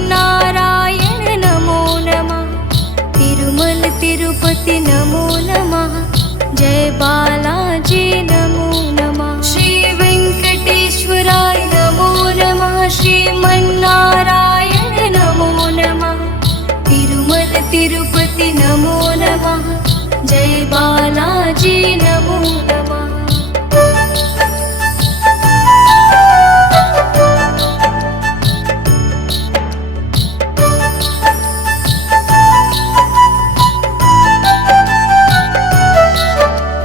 श्रीमन्नारायण नमो नमः। तिरुमल तिरुपति नमो नमः। जय बालाजी नमो नमः। श्री वेंकटेश्वराय नमो नमः। श्रीमन्नारायण नमो नमः। तिरुमल तिरुपति नमो नमः। जय बालाजी नमो नमः।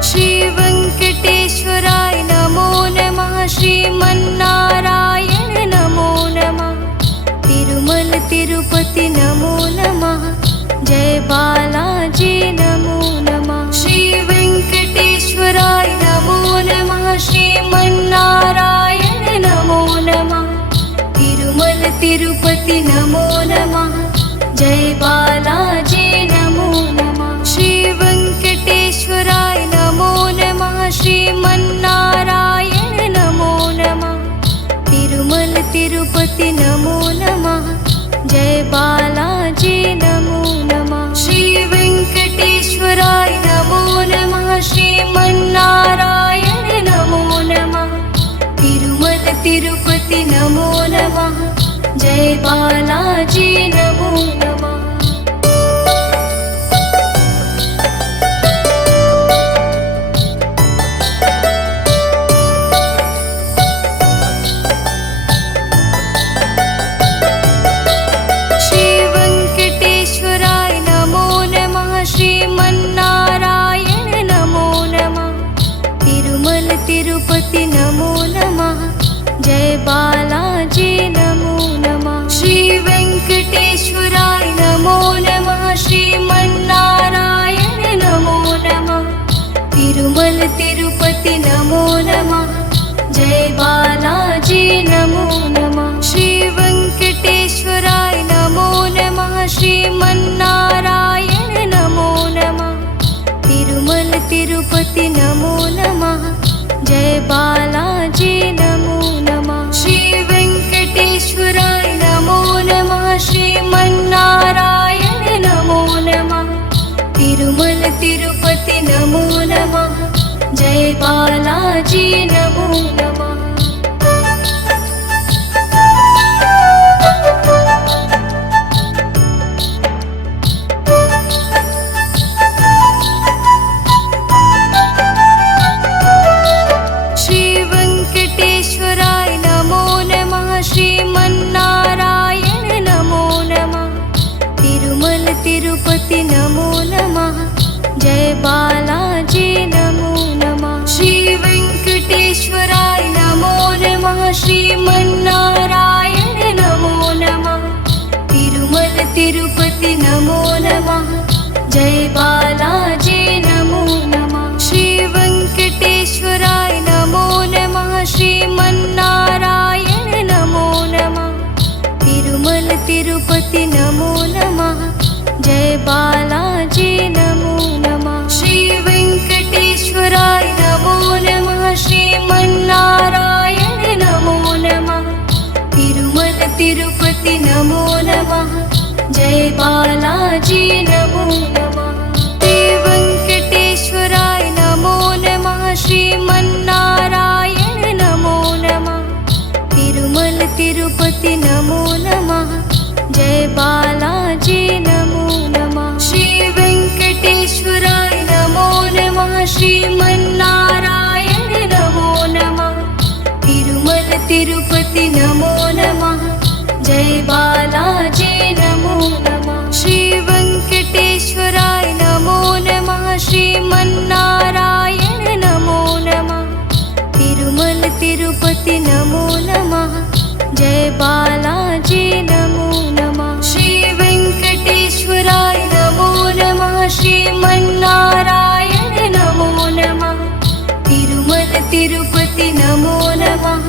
श्री वेंकटेश्वराय नमो नमः। श्रीमन्नारायण नमो नमः। तिरुमल तिरुपति नमो नमः। जय बालाजी नमो नमः। श्री वेंकटेश्वराय नमो नमः। श्रीमन्नारायण नमो नमः। तिरुमल तिरुपति नमो नमः। जय बालाजी नमो नमः। श्री वेंकटेश्वराय नमो नमः। श्रीमन्नारायण नमो नमः। तिरुमल तिरुपति नमो नमः। जय बालाजी नमो नमः। श्री वेंकटेश्वराय नमो नमः। श्रीमन्नारायण नमो नमः। तिरुमल तिरुपति नमो नमः। जय बालाजी नमो नमः। श्री वेंकटेश्वराय नमो नमः। श्रीमन्नारायण नमो नमः। तिरुमल तिरुपति नमो नमः। जय बालाजी नमो नमः। श्री वेंकटेश्वराय नमो नमः। श्रीमन्नारायण नमो नमः। तिरुमल तिरुपति नमो नमः। जय बालाजी नमो नमः। श्री वेंकटेश्वराय नमो नमः। श्रीमन्नारायण नमो नमः। तिरुमल तिरुपति नमो नमः। जय बालाजी नमो नमः। श्री वेंकटेश्वराय नमो नमः। श्रीमन्नारायण नमो नमः। तिरुमल तिरुपति नमो नमः। जय बालाजी नमो नमः। श्री वेंकटेश्वराय नमो नमः। श्रीमन्नारायण नमो नमः। तिरुमल तिरुपति नमो नमः। जय बालाजी नमो नमः। श्री वेंकटेश्वराय नमो नमः। श्रीमन्नारायण नमो नमः। तिरुमल तिरुपति नमो नमः। जय बालाजी नमो नमः। श्री वेंकटेश्वराय नमो नमः। श्रीमन्नारायण नमो नमः। तिरुमल तिरुपति नमो नमः। जय बालाजी नमो नमः। श्री वेंकटेश्वराय नमो नमः। श्रीमन्नारायण नमो नमः। तिरुमल तिरुपति नमो नमः। जय बालाजी नमो नमः। श्री वेंकटेश्वराय नमो नमः। श्रीमन्नारायण नमो नमः। तिरुमल तिरुपति नमो नमः। जय बालाजी नमो नमः। श्री वेंकटेश्वराय नमो नमः। श्रीमन्नारायण नमो नमः। तिरुमल तिरुपति नमो नमः। जय बालाजी नमो नमः। श्री वेंकटेश्वराय नमो नमः। श्रीमन्नारायण नमो नमः। तिरुमल तिरुपति नमो नमः। जय बालाजी नमो नमः। श्री वेंकटेश्वराय नमो नमः। श्रीमन्नारायण नमो नमः। तिरुमल तिरुपति नमो नमः।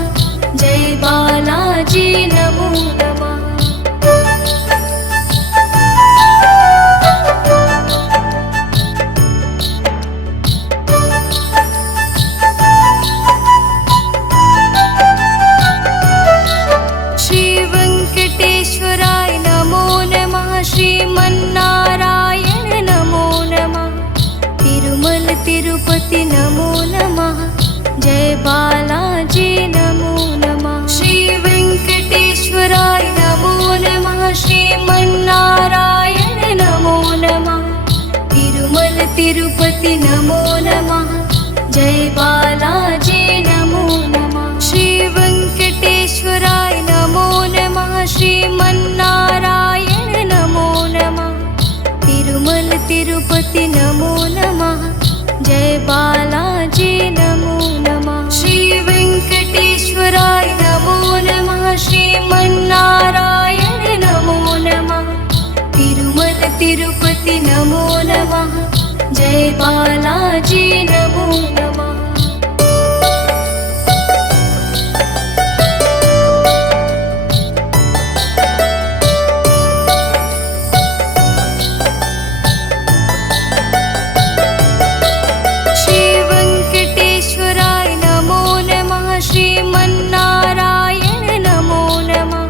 जय बालाजी नमो नमः। श्रीमन्नारायण नमो नमः। तिरुमल तिरुपति नमो नमः। जय बालाजी नमो नमः। श्री वेंकटेश्वराय नमो नमः। श्रीमन्नारायण नमो नमः। तिरुमल तिरुपति नमो नमः। जय बालाजी नमो नमः। श्री वेंकटेश्वराय नमो नमः। श्रीमन्नारायण नमो नमः। तिरुमल तिरुपति नमो नमः। जय बालाजी नमो नमः। श्री वेंकटेश्वराय नमो नमः। श्रीमन्नारायण नमो नमः।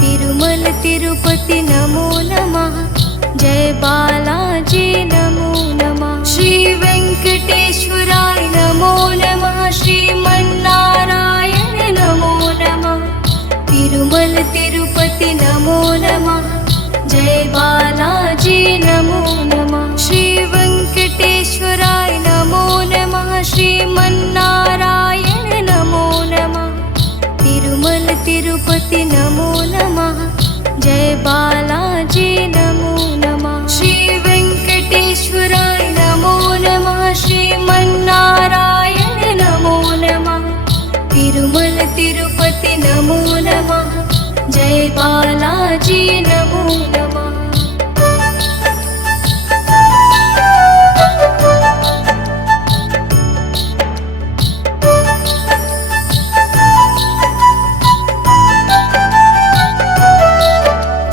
तिरुमल तिरुपति नमो नमः। जय बालाजी नमो नमः। श्री वेंकटेश्वराय नमो नमः। श्रीमन्नारायण नमो नमः। तिरुमल तिरुपति नमो नमः। जय बालाजी नमो नमः। श्री वेंकटेश्वराय नमो नमः। श्रीमन्नारायण नमो नमः। तिरुमल तिरुपति नमो नमः। जय बालाजी नमो नमः। श्री वेंकटेश्वराय नमो नमः। श्रीमन्नारायण नमो नमः। तिरुमल तिरुपति नमो नमः। जय बालाजी नमो नमः।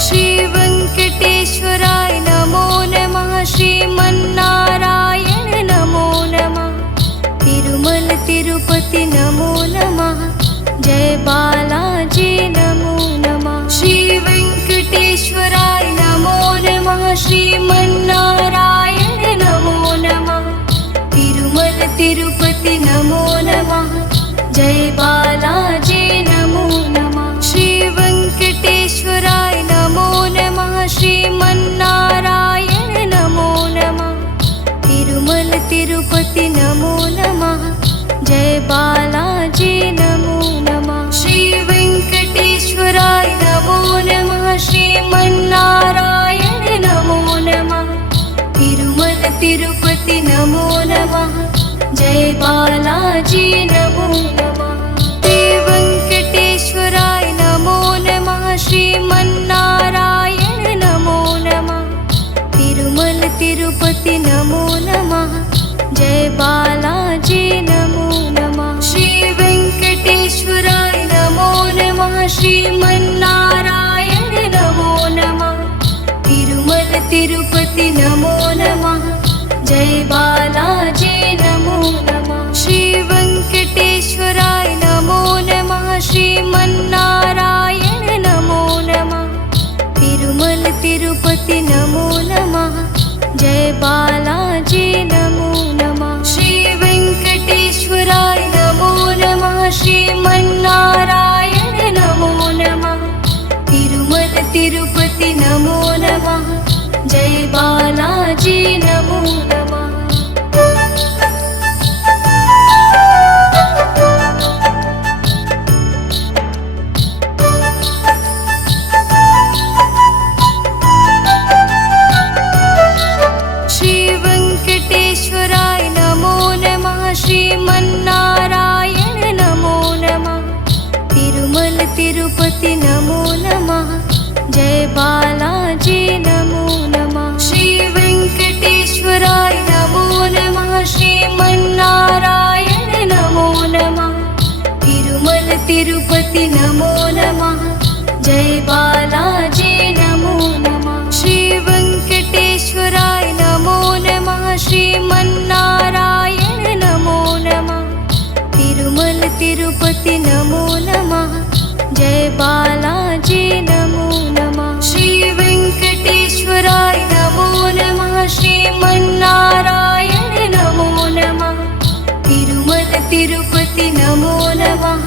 श्री वेंकटेश्वराय नमो नमः। श्रीमन्नारायण नमो नमः। तिरुमल तिरुपति नमो नमः। जय बालाजी नमो नमः। श्री वेंकटेश्वराय नमो नमः। श्रीमन्नारायण नमो नमः। तिरुमल तिरुपति नमो नमः। जय बालाजी नमो नमः। श्री वेंकटेश्वराय नमो नमः। श्रीमन्नारायण नमो नमः। तिरुमल तिरुपति नमो नमः। जय बालाजी नमो नमः। श्री वेंकटेश्वराय नमो नमः। श्रीमन्नारायण नमो नमः। तिरुमल तिरुपति नमो नमः। जय बालाजी नमो नमः। श्री वेंकटेश्वराय नमो नमः। श्रीमन्नारायण नमो नमः। तिरुमल तिरुपति नमो नमः। जय बालाजी नमो नमः। श्री वेंकटेश्वराय नमो नमः। श्रीमन्नारायण नमो नमः। तिरुमल तिरुपति नमो नमः। जय बालाजी नमो नमः। श्री वेंकटेश्वराय नमो नमः। श्रीमन्नारायण नमो नमः। तिरुमल तिरुपति नमो नमः। जय बालाजी नमो नमः। श्री वेंकटेश्वराय नमो नमः। श्रीमन्नारायण नमो नमः। तिरुमल तिरुपति नमो नमः। जय बालाजी नमो नमः। श्री वेंकटेश्वराय नमो नमः। श्रीमन्नारायण नमो नमः। तिरुमल तिरुपति नमो नमः। जय बालाजी नमो नमः। श्री वेंकटेश्वराय नमो नमः। श्रीमन्नारायण नमो नमः। तिरुमल तिरुपति नमो नमः। जय बालाजी नमो नमः। श्री वेंकटेश्वराय नमो नमः। श्रीमन्नारायण नमो नमः। तिरुमल तिरुपति नमो नमः। जय बालाजी नमो नमः। श्री वेंकटेश्वराय नमो नमः। श्रीमन्नारायण नमो नमः। तिरुमल तिरुपति नमो नमः।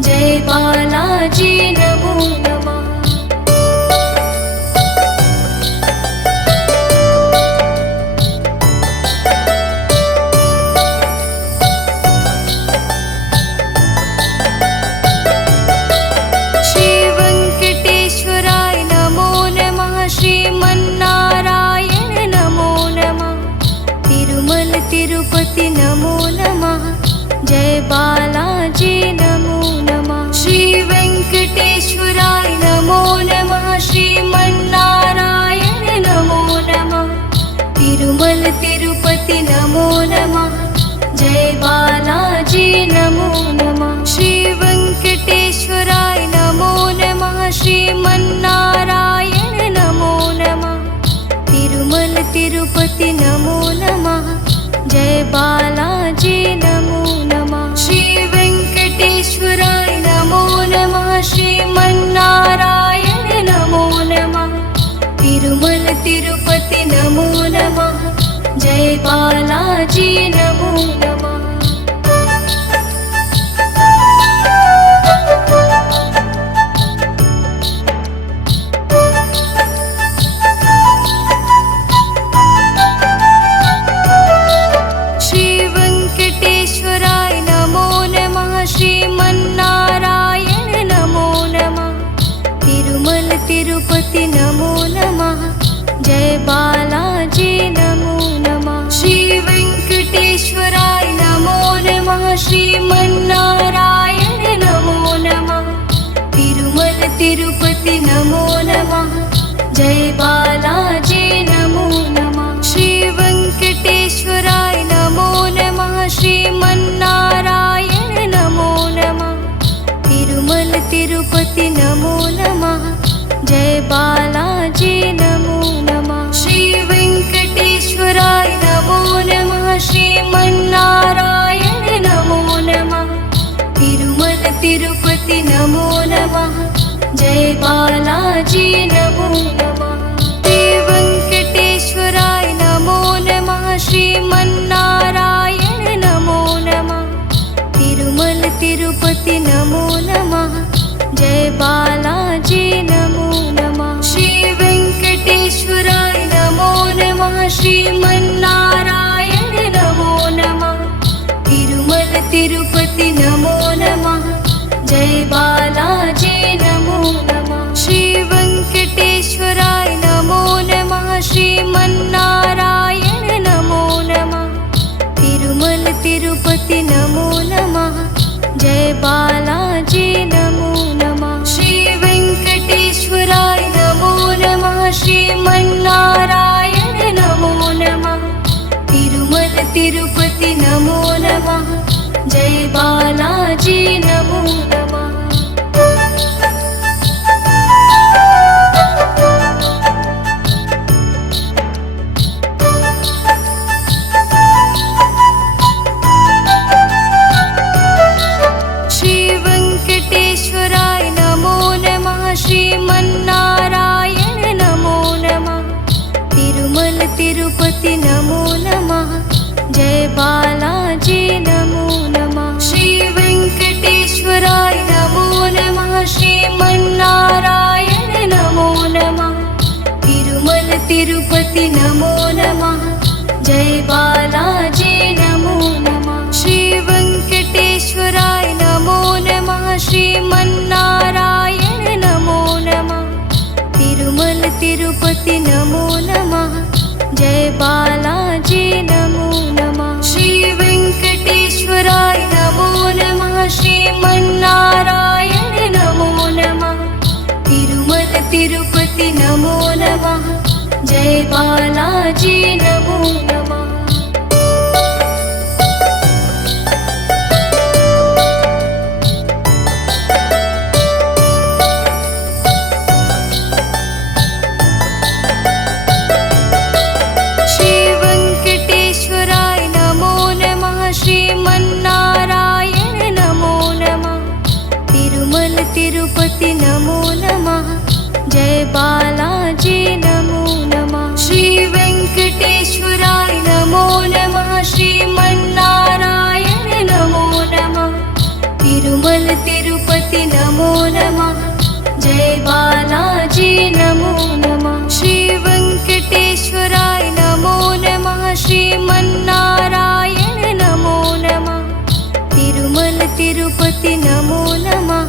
जय बालाजी नमो नमः। बालाजी नमो नमः। श्री वेंकटेश्वराय नमो नमः। श्रीमन्नारायण नमो नमः। तिरुमल तिरुपति नमो नमः। जय बालाजी नमो नमः। श्री वेंकटेश्वराय नमो नमः। श्रीमन्नारायण नमो नमः। तिरुमल तिरुपति नमो नमः। जय बालाजी नमो नमः। श्री वेंकटेश्वराय नमो नमः। श्रीमन्नारायण नमो नमः। तिरुमल तिरुपति नमो नमः। जय बालाजी नमो नमः। श्री वेंकटेश्वराय नमो नमः। श्रीमन्नारायण नमो नमः। तिरुमल तिरुपति नमो नमः। जय बालाजी नमो नमः। श्री वेंकटेश्वराय नमो नमः। श्रीमन्नारायण नमो नमः। तिरुमल तिरुपति नमो नमः। जय बालाजी नमो नमः। श्री वेंकटेश्वराय नमो नमः। श्रीमन्नारायण नमो नमः। तिरुमल तिरुपति नमो नमः। जय बालाजी नमो नमः। श्री वेंकटेश्वराय नमो नमः। श्रीमन्नारायण नमो नमः। तिरुमल तिरुपति नमो नमः। जय बालाजी नमो नमः। श्री वेंकटेश्वराय नमो नमः। श्रीमन्नारायण नमो नमः। तिरुमल तिरुपति नमो नमः। जय बालाजी नमो नमः। श्री वेंकटेश्वराय नमो नमः। श्रीमन्नारायण नमो नमः। तिरुमल तिरुपति नमो नमः। जय बालाजी नमो नमः। श्री वेंकटेश्वराय नमो नमः। श्रीमन्नारायण नमो नमः। तिरुमल तिरुपति नमो नमः। जय बालाजी नमो नमः। श्री वेंकटेश्वराय नमो नमः। श्रीमन्नारायण नमो नमः। तिरुमल तिरुपति नमो नमः। जय बालाजी नमो नमः। श्री वेंकटेश्वराय नमो नमः। श्रीमन्नारायण नमो नमः। तिरुमल तिरुपति नमो नमः। जय बालाजी नमो नमः। श्री वेंकटेश्वराय नमो नमः। श्रीमन्नारायण नमो नमः। तिरुमल तिरुपति नमो नमः। जय बालाजी नमो नमः। श्री वेंकटेश्वराय नमो नमः। श्रीमन्नारायण नमो नमः। तिरुमल तिरुपति नमो नमः। जय बालाजी नमो नमः। श्री वेंकटेश्वराय नमो नमः। श्रीमन्नारायण नमो नमः। तिरुमल तिरुपति नमो नमः। जय बालाजी नमो नमः। श्री वेंकटेश्वराय नमो नमः। श्रीमन्नारायण नमो नमः। तिरुमल तिरुपति नमो नमः। जय बालाजी नमो नमः। श्री वेंकटेश्वराय नमो नमः। श्रीमन्नारायण नमो नमः। तिरुमल तिरुपति नमो नमः। जय बालाजी नमो नमः। श्री वेंकटेश्वराय नमो नमः। श्रीमन्नारायण नमो नमः। तिरुमल तिरुपति नमो नमः।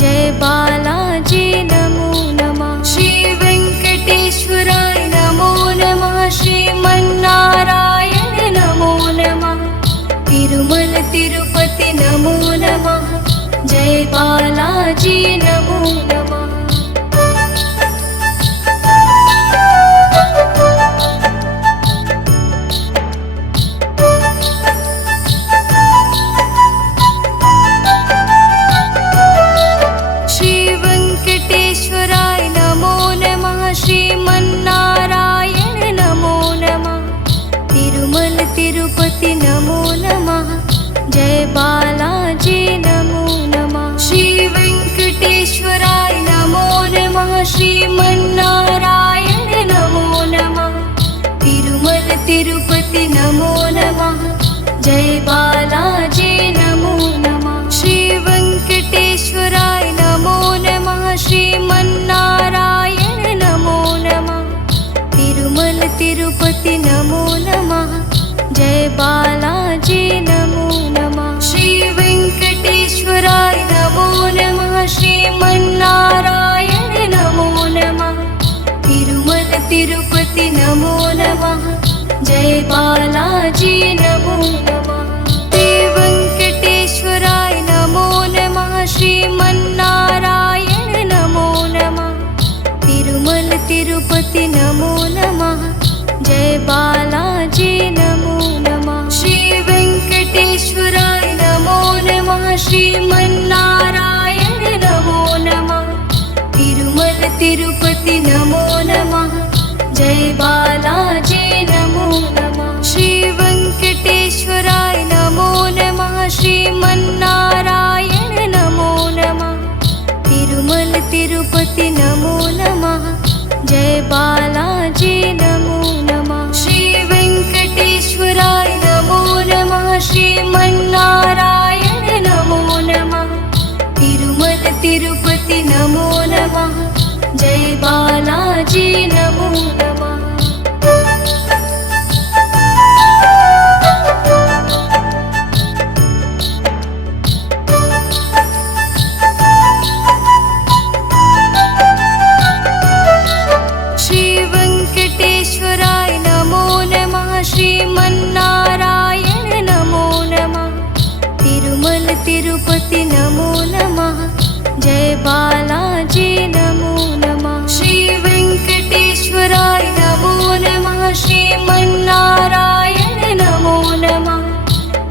जय बालाजी नमो नमः। श्री जय बालाजी नमो नमः। श्री वेंकटेश्वराय नमो नमः। श्रीमन्नारायण नमो नमः। तिरुमल तिरुपति नमो नमः। जय बालाजी नमो नमः। श्री वेंकटेश्वराय नमो नमः। श्रीमन्नारायण नमो नमः। तिरुमल तिरुपति नमो नमः। जय बालाजी नमो नमः। श्री वेंकटेश्वराय नमो नमः। श्रीमन्नारायण नमो नमः। तिरुमल तिरुपति नमो नमः। जय बालाजी नमो नमः। श्री वेंकटेश्वराय नमो नमः। श्रीमन्नारायण नमो नमः। तिरुमल तिरुपति नमो नमः। जय बालाजी नमो नमः। श्री वेंकटेश्वराय नमो नमः। श्रीमन्नारायण नमो नमः। तिरुमल तिरुपति नमो नमः। जय बालाजी नमो नमः। श्री वेंकटेश्वराय नमो नमः। श्रीमन्नारायण नमो नमः। तिरुमल तिरुपति नमो नमः। जय बालाजी नमो नमः। श्री वेंकटेश्वराय नमो नमः। श्रीमन्नारायण नमो नमः। तिरुमल तिरुपति नमो नमः। जय बालाजी नमो नमः। श्री वेंकटेश्वराय नमो नमः। श्रीमन्नारायण नमो नमः। तिरुमल तिरुपति नमो नमः। जय बालाजी नमो नमः। श्री वेंकटेश्वराय नमो नमः। श्रीमन्नारायण नमो नमः। तिरुमल तिरुपति नमो नमः। जय बालाजी नमो नमः। श्री वेंकटेश्वराय नमो नमः। श्रीमन्नारायण नमो नमः।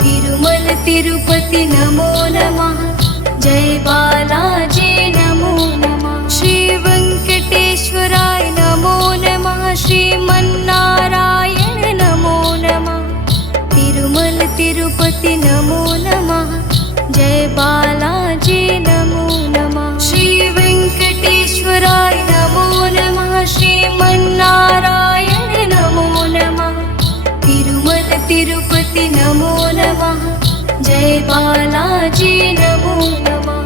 तिरुमल तिरुपति नमो नमः। जय बालाजी नमो नमः। श्री वेंकटेश्वराय नमो नमः। श्रीमन्नारायण नमो नमः। तिरुमल तिरुपति नमो नमः। जय बालाजी नमो नमः। श्री वेंकटेश्वराय नमो नमः। श्रीमन्नारायण नमो नमः। तिरुमल तिरुपति नमो नमः। जय बालाजी नमो नमः।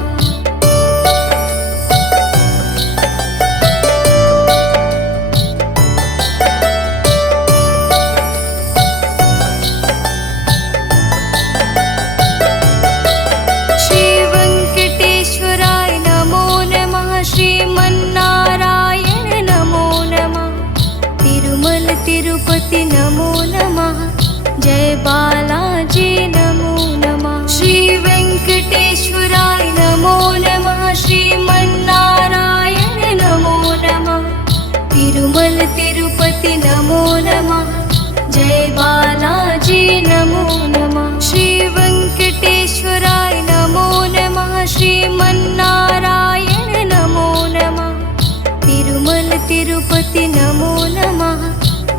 श्री वेंकटेश्वराय नमो नमः। श्रीमन्नारायण नमो नमः। तिरुमल तिरुपति नमो नमः। जय बालाजी नमो नमः। श्री वेंकटेश्वराय नमो नमः। श्रीमन्नारायण नमो नमः। तिरुमल तिरुपति नमो नमः। जय बालाजी नमो नमः। श्री वेंकटेश्वराय नमो नमः। श्रीमन्नारायण नमो नमः। तिरुमल तिरुपति नमो नमः।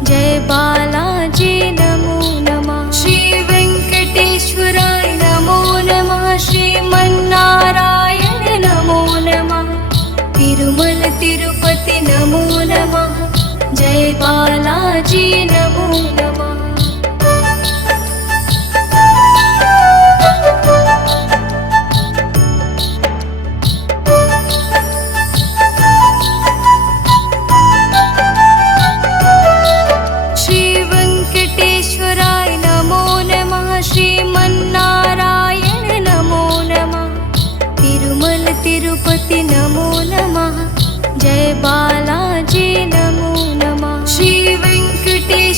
जय बालाजी नमो नमः। श्री वेंकटेश्वराय नमो नमः। श्रीमन्नारायण नमो नमः। तिरुमल तिरुपति नमो नमः। जय बालाजी नमो नमः। श्री वेंकटेश्वराय नमो नमः। श्रीमन्नारायण नमो नमः। तिरुमल तिरुपति नमो नमः। जय बालाजी नमो नमः। श्री वेंकटेश्वराय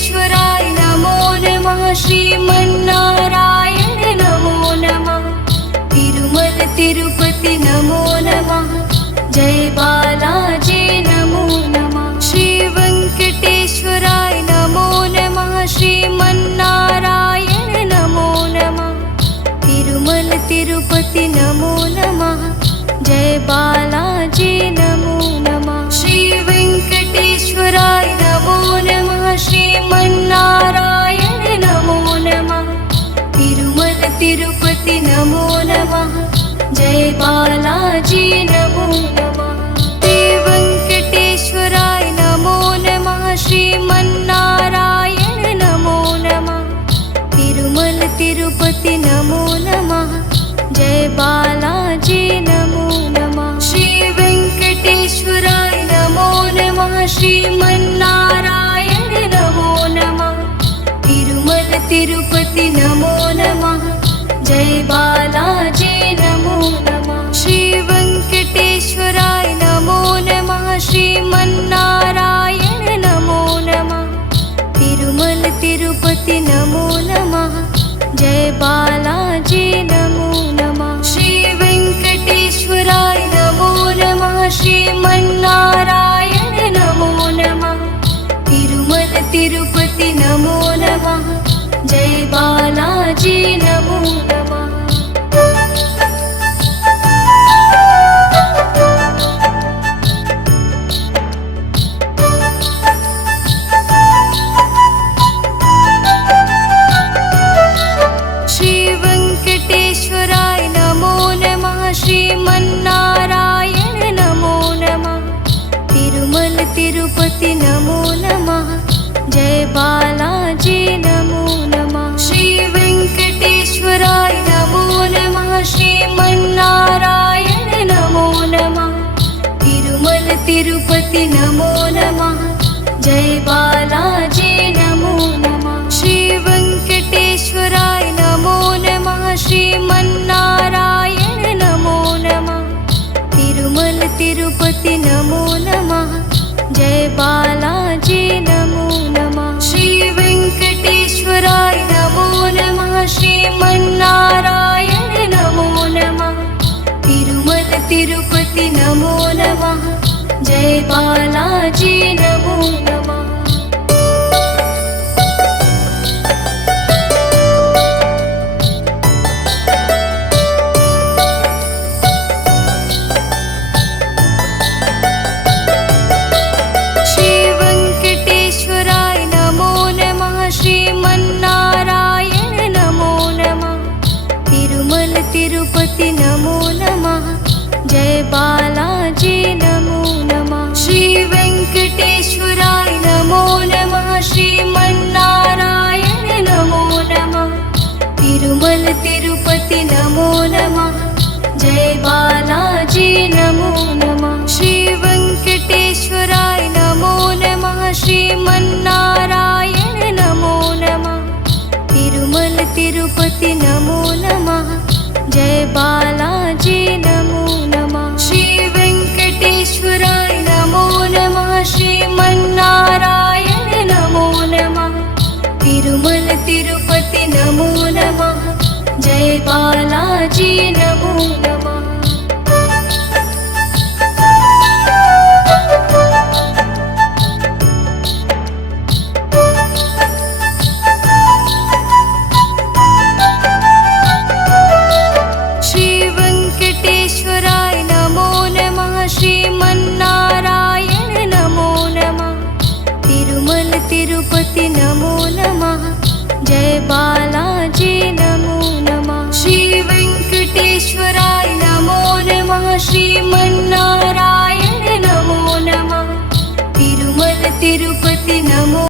बालाजी नमो नमः। श्री वेङ्कटेश्वराय नमो नमः। श्रीमन्नारायण नमो नमः। तिरुमल तिरुपति नमो नमः। जय बालाजी नमो नमः। श्री वेङ्कटेश्वराय नमो नमः। श्रीमन्नारायण नमो नमः। तिरुमल तिरुपति नमो नमः। जय बालाजी नमो नमः। श्री वेङ्कटेश्वराय नमो नमः। श्रीमन्नारायण नमो नमः। तिरुमल तिरुपति नमो नमः। जय बालाजी नमो नमः। श्री वेङ्कटेश्वराय नमो नमः। श्रीमन्नारायण नमो नमः। तिरुमल तिरुपति नमो नमः। जय बालाजी नमो नमः। श्री वेङ्कटेश्वराय नमो नमः। श्रीमन्नारायण नमो नमः। तिरुमल तिरुपति नमो नमः। जय बालाजी नमो नमः। श्री वेङ्कटेश्वराय नमो नमः। श्रीमन्नारायण नमो नमः। तिरुमल तिरुपति नमो नमः। जय बालाजी नमो नमः। श्री वेङ्कटेश्वराय नमो नमः। श्रीमन्नारायण नमो नमः। तिरुमल तिरुपति नमो नमः। जय बालाजी नमो नमः। श्री वेङ्कटेश्वराय नमो नमः। श्रीमन्नारायण नमो नमः। तिरुमल तिरुपति नमो नमः। जय बालाजी नमो